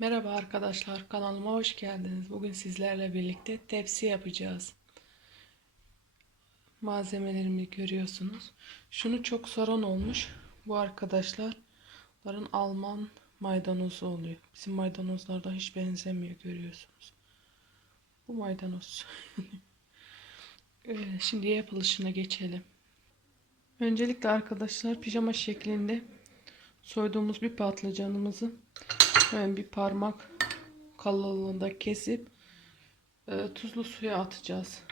Merhaba arkadaşlar, kanalıma hoş geldiniz. Bugün sizlerle birlikte tepsi yapacağız. Malzemelerimi görüyorsunuz. Şunu çok soran olmuş. Bu arkadaşların Alman maydanozu oluyor. Bizim maydanozlardan hiç benzemiyor görüyorsunuz. Bu maydanoz. Ee, Şimdi yapılışına geçelim. Öncelikle arkadaşlar pijama şeklinde soyduğumuz bir patlıcanımızı Hemen bir parmak kalınlığında kesip e, tuzlu suya atacağız.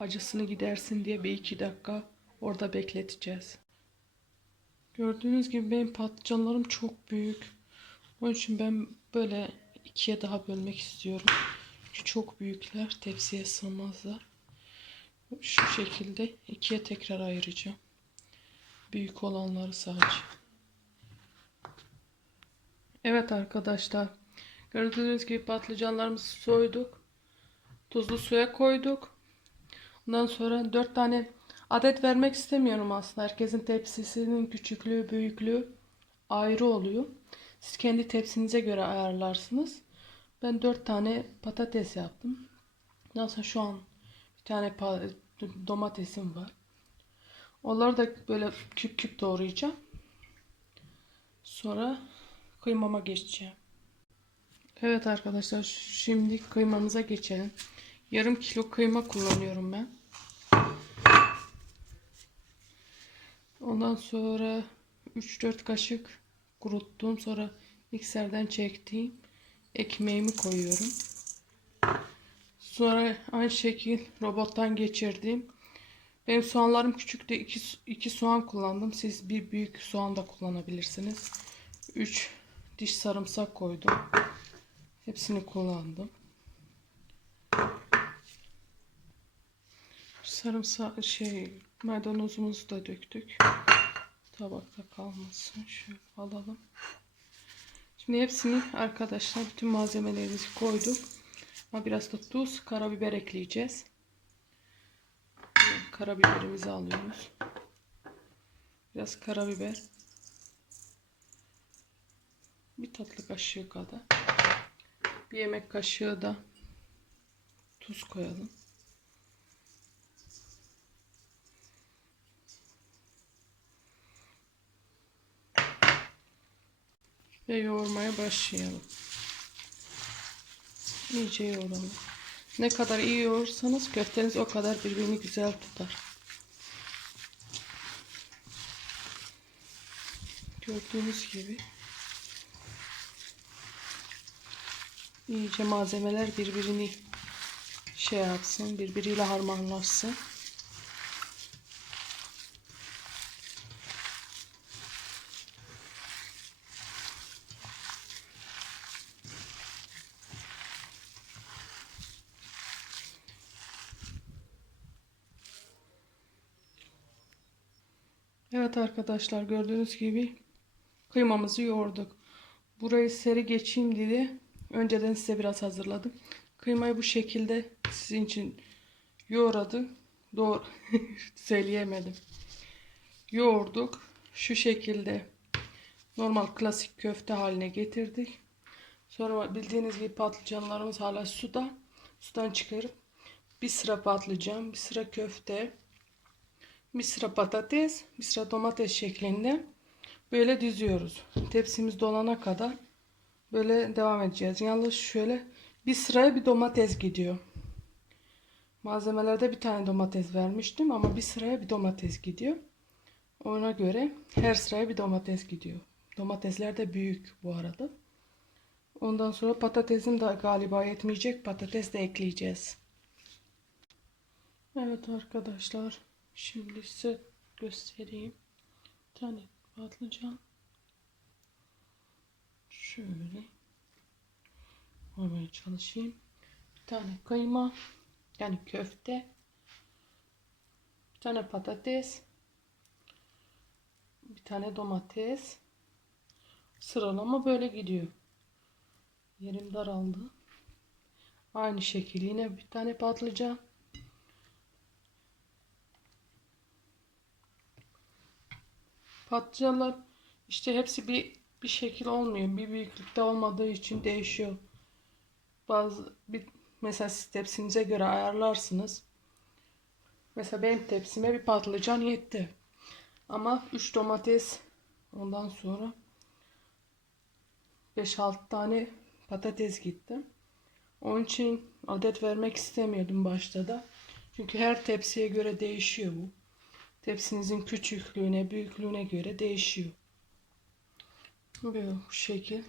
Acısını gidersin diye bir iki dakika orada bekleteceğiz. Gördüğünüz gibi benim patlıcanlarım çok büyük. Onun için ben böyle ikiye daha bölmek istiyorum. Çünkü çok büyükler. Tepsiye sığmazlar. Şu şekilde ikiye tekrar ayıracağım. Büyük olanları sadece. Evet arkadaşlar. Gördüğünüz gibi patlıcanlarımızı soyduk. Tuzlu suya koyduk. Ondan sonra 4 tane adet vermek istemiyorum aslında. Herkesin tepsisinin küçüklüğü, büyüklüğü ayrı oluyor. Siz kendi tepsinize göre ayarlarsınız. Ben 4 tane patates yaptım. Ondan şu an bir tane domatesim var. Onları da böyle küp küp doğrayacağım. Sonra kıymama geçeceğim. Evet arkadaşlar şimdi kıymamıza geçelim. Yarım kilo kıyma kullanıyorum ben. Ondan sonra 3-4 kaşık kuruttum. Sonra mikserden çektiğim ekmeğimi koyuyorum. Sonra aynı şekil robottan geçirdim. Benim soğanlarım küçüktü. 2 2 soğan kullandım. Siz bir büyük soğan da kullanabilirsiniz. 3 diş sarımsak koydum. Hepsini kullandım. Sarımsak şey maydanozumuzu da döktük. Tabakta kalmasın. Şöyle alalım. Şimdi hepsini arkadaşlar bütün malzemelerimizi koyduk. Ama biraz da tuz, karabiber ekleyeceğiz. Karabiberimizi alıyoruz. Biraz karabiber. Bir tatlı kaşığı kadar. Bir yemek kaşığı da tuz koyalım. Ve yoğurmaya başlayalım. İyice yoğuralım. Ne kadar iyi yoğurursanız köfteniz o kadar birbirini güzel tutar. Gördüğünüz gibi iyice malzemeler birbirini şey yapsın, birbiriyle harmanlaşsın. Evet arkadaşlar gördüğünüz gibi kıymamızı yoğurduk. Burayı seri geçeyim diye önceden size biraz hazırladım. Kıymayı bu şekilde sizin için yoğuradım. Doğru söyleyemedim. Yoğurduk. Şu şekilde normal klasik köfte haline getirdik. Sonra bildiğiniz gibi patlıcanlarımız hala suda. Sudan çıkarıp bir sıra patlıcan, bir sıra köfte, bir sıra patates, bir sıra domates şeklinde böyle diziyoruz. Tepsimiz dolana kadar böyle devam edeceğiz. Yalnız şöyle bir sıraya bir domates gidiyor. Malzemelerde bir tane domates vermiştim ama bir sıraya bir domates gidiyor. Ona göre her sıraya bir domates gidiyor. Domatesler de büyük bu arada. Ondan sonra patatesim de galiba yetmeyecek. Patates de ekleyeceğiz. Evet arkadaşlar. Şimdi size göstereyim. Bir tane patlıcan. Şöyle koymaya çalışayım. Bir tane kıyma. Yani köfte. Bir tane patates. Bir tane domates. Sıralama böyle gidiyor. Yerim daraldı. Aynı şekilde yine bir tane patlıcan. Patlıcanlar işte hepsi bir bir şekil olmuyor. Bir büyüklükte olmadığı için değişiyor. Bazı bir mesela siz tepsinize göre ayarlarsınız. Mesela benim tepsime bir patlıcan yetti. Ama 3 domates ondan sonra 5-6 tane patates gitti. Onun için adet vermek istemiyordum başta da. Çünkü her tepsiye göre değişiyor bu. Tepsinizin küçüklüğüne, büyüklüğüne göre değişiyor. Böyle bu şekil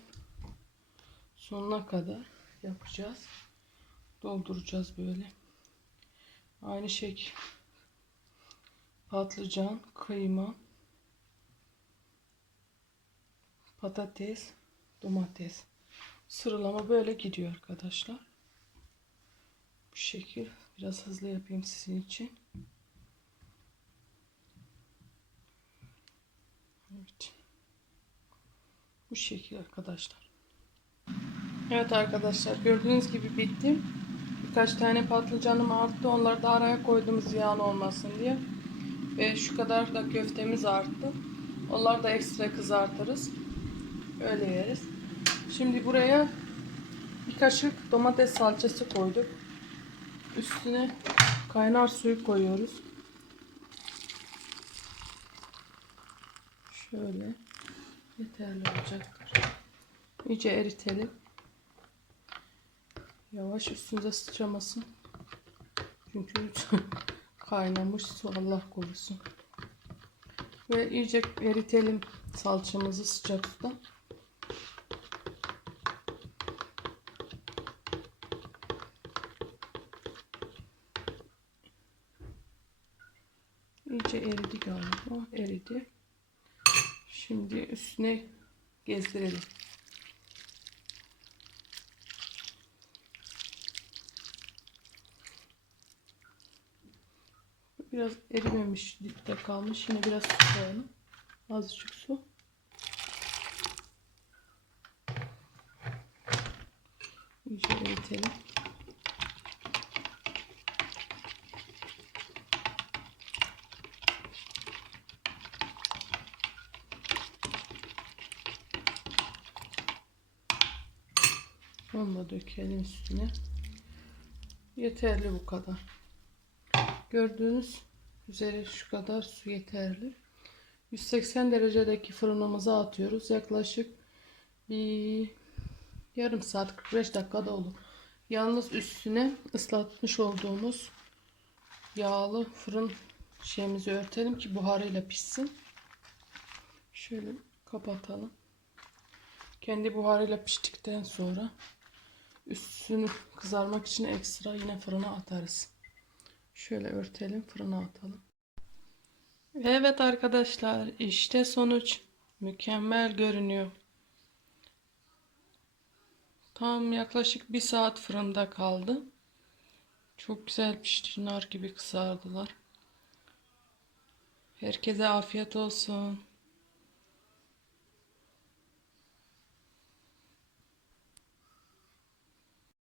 sonuna kadar yapacağız. Dolduracağız böyle. Aynı şekil patlıcan, kıyma, patates, domates. Sıralama böyle gidiyor arkadaşlar. Bu şekil biraz hızlı yapayım sizin için. Evet. Bu şekil arkadaşlar. Evet arkadaşlar gördüğünüz gibi bitti. Birkaç tane patlıcanım arttı. Onları da araya koydum ziyan olmasın diye. Ve şu kadar da köftemiz arttı. Onları da ekstra kızartırız. Öyle yeriz. Şimdi buraya bir kaşık domates salçası koyduk. Üstüne kaynar suyu koyuyoruz. Şöyle yeterli olacaktır. İyice eritelim. Yavaş üstünüze sıçramasın. Çünkü kaynamış su Allah korusun. Ve iyice eritelim salçamızı sıcak suda. İyice eridi galiba. Eridi. Şimdi üstüne gezdirelim. Biraz erimemiş, dipte kalmış. Yine biraz su koyalım. Azıcık su. İyice eritelim. Onu da dökelim üstüne. Yeterli bu kadar. Gördüğünüz üzere şu kadar su yeterli. 180 derecedeki fırınımıza atıyoruz. Yaklaşık bir yarım saat 45 dakikada olur. Yalnız üstüne ıslatmış olduğumuz yağlı fırın şeyimizi örtelim ki buharıyla pişsin. Şöyle kapatalım. Kendi buharıyla piştikten sonra üstünü kızarmak için ekstra yine fırına atarız. Şöyle örtelim fırına atalım. Evet arkadaşlar işte sonuç mükemmel görünüyor. Tam yaklaşık bir saat fırında kaldı. Çok güzel pişti. Nar gibi kızardılar. Herkese afiyet olsun.